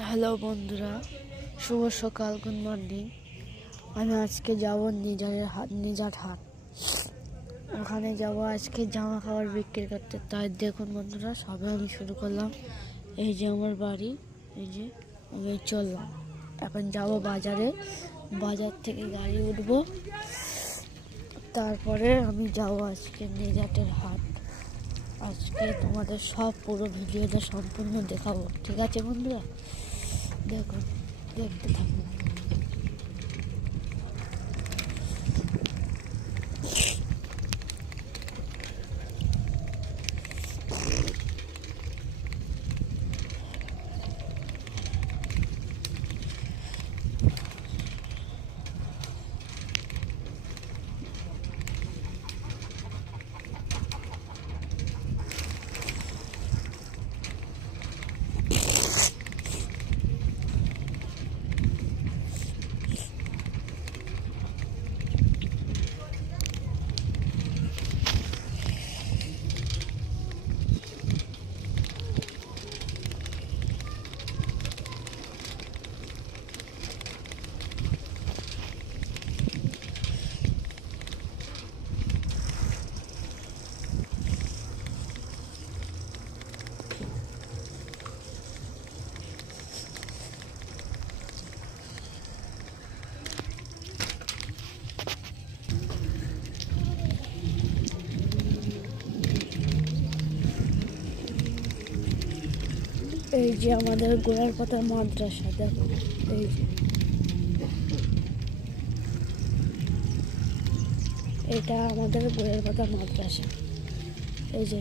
Hello বন্ধুরা, শুভ সকাল, good morning. আমি আজকে যাব নিজাট হাট। ওখানে যাব আজকে জামা কাপড় বিক্রি করতে। তাই দেখুন বন্ধুরা, সবে আমি শুরু করলাম। এই যে আমার বাড়ি, এই যে আমি চললাম। এখন যাব বাজারে, বাজার থেকে গাড়ি উঠবো, তারপরে আমি যাব আজকে নিজাটের হাট। আজকে তোমাদের সব পুরো ভিডিওটা সম্পূর্ণ দেখাবো, ঠিক আছে বন্ধুরা? দেখুন, দেখতে থাকুন। এই যে আমাদের গোড়ারপাতা মাদ্রাসা, দেখো। এই যে এটা আমাদের গোড়ারপাতা মাদ্রাসা। এই যে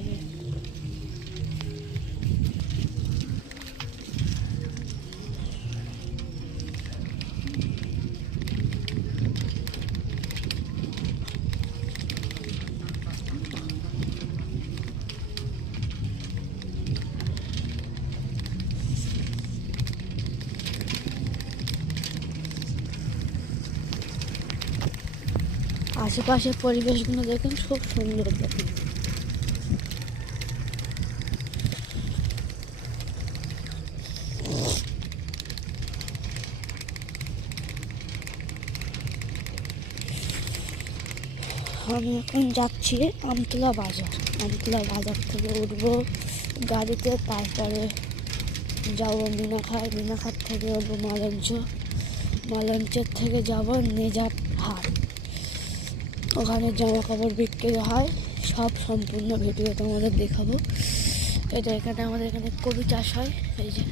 আশেপাশের পরিবেশগুলো দেখুন, খুব সুন্দর দেখুন। আমি এখন যাচ্ছি আমতলা বাজার থেকে উঠবো গাড়িতে, তারপরে যাবো মিনাখার থেকে উঠবো মালঞ্চের থেকে যাব নিজাট হাট। ওখানে জামা কাপড় বিক্রি হয়, সব সম্পূর্ণ ভিডিও তোমাদের দেখাবো। এখানে আমাদের এখানে কবি চাষ হয়। এই যে